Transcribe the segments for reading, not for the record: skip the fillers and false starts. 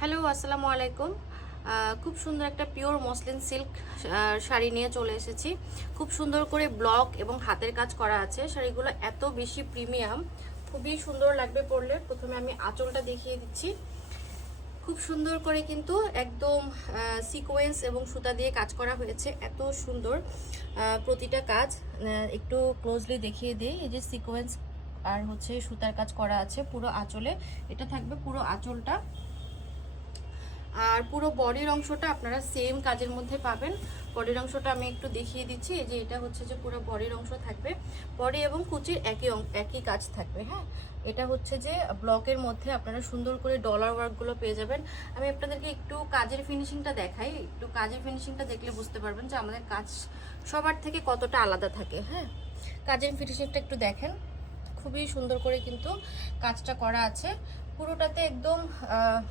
Hello, আসসালামু আলাইকুম। খুব সুন্দর একটা পিওর মসলিন সিল্ক শাড়ি নিয়ে চলে এসেছি। খুব সুন্দর করে ব্লক এবং হাতের কাজ করা আছে। শাড়িগুলো এত বেশি প্রিমিয়াম, খুবই সুন্দর লাগবে পরলে। প্রথমে আমি আঁচলটা দেখিয়ে দিচ্ছি। খুব সুন্দর করে কিন্তু একদম সিকোয়েন্স এবং সুতা দিয়ে কাজ করা হয়েছে, এত সুন্দর প্রতিটা কাজ। একটু ক্লোজলি দেখিয়ে দিই। এই যে সিকোয়েন্স আর হচ্ছে সুতার কাজ করা আছে পুরো আঁচলে। এটা থাকবে পুরো আঁচলটা, আর পুরো বডির অংশটা আপনারা সেম কাজের মধ্যে পাবেন। বডির অংশটা আমি একটু দেখিয়ে দিচ্ছি। এই যে এটা হচ্ছে যে পুরো বডির অংশ থাকবে, বডি এবং কুচির একই কাজ থাকবে। হ্যাঁ, এটা হচ্ছে যে ব্লকের মধ্যে আপনারা সুন্দর করে ডলার ওয়ার্কগুলো পেয়ে যাবেন। আমি আপনাদেরকে একটু কাজের ফিনিশিংটা দেখাই। একটু কাজের ফিনিশিংটা দেখলে বুঝতে পারবেন যে আমাদের কাজ সবার থেকে কতটা আলাদা থাকে। হ্যাঁ, কাজের ফিনিশিংটা একটু দেখেন, খুবই সুন্দর করে কিন্তু কাজটা করা আছে। পুরোটাতে একদম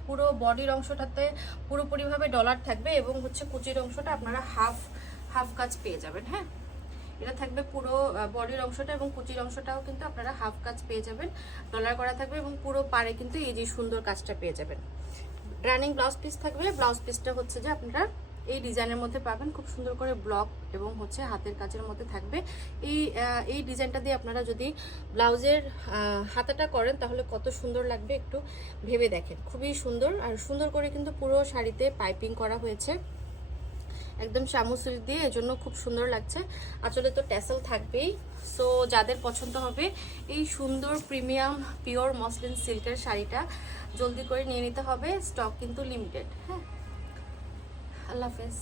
পুরো বডির অংশটাতে পুরোপুরিভাবে ডলার থাকবে এবং হচ্ছে কুচির অংশটা আপনারা হাফ হাফ কাজ পেয়ে যাবেন। হ্যাঁ, এটা থাকবে পুরো বডির অংশটা এবং কুচির অংশটাও কিন্তু আপনারা হাফ কাজ পেয়ে যাবেন, ডলার করা থাকবে এবং পুরো পাড়ে কিন্তু এই যে সুন্দর কাজটা পেয়ে যাবেন। রানিং ব্লাউজ পিস থাকবে। ব্লাউজ পিসটা হচ্ছে যে আপনারা এই ডিজাইনের মধ্যে পাবেন, খুব সুন্দর করে ব্লক এবং হচ্ছে হাতের কাজের মধ্যে থাকবে। এই ডিজাইনটা দিয়ে আপনারা যদি ব্লাউজের হাতাটা করেন তাহলে কত সুন্দর লাগবে একটু ভেবে দেখেন। খুবই সুন্দর, আর সুন্দর করে কিন্তু পুরো শাড়িতে পাইপিং করা হয়েছে একদম শামু সিল্ক দিয়ে, এজন্য খুব সুন্দর লাগছে। আসলে তো ট্যাসেল থাকবেই। সো যাদের পছন্দ হবে এই সুন্দর প্রিমিয়াম পিওর মসলিন সিল্কের শাড়িটা, জলদি করে নিয়ে নিতে হবে। স্টক কিন্তু লিমিটেড। হ্যাঁ, আল্লাহ হাফেজ।